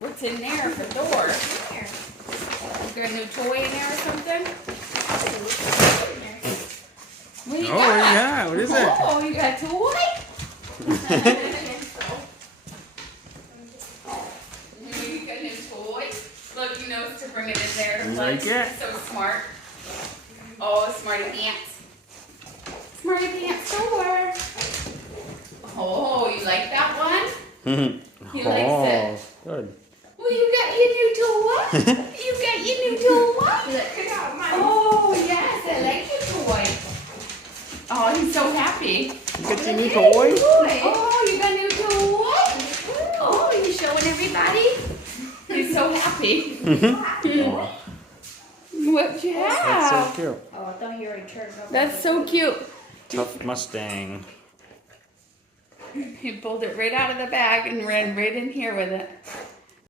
What's in there for Thor? You got a new toy in there or something? What do you got? Yeah, what is it? Oh, you got a toy? You got a new toy? Look, you know to bring it in there to play. Like it? So smart. Oh, smarty pants. Smarty pants Thor. Oh, you like that one? He likes it. Good. Well, you got your new toy? You got your new toy? Oh, yes, I like your toy. Oh, he's so happy. You got your new toy? Oh, you got a new toy? Oh, you showing everybody? He's so happy. What you have? That's so cute. Oh, I thought you already turned up. That's so cute. Tough Mustang. He pulled it right out of the bag and ran right in here with it.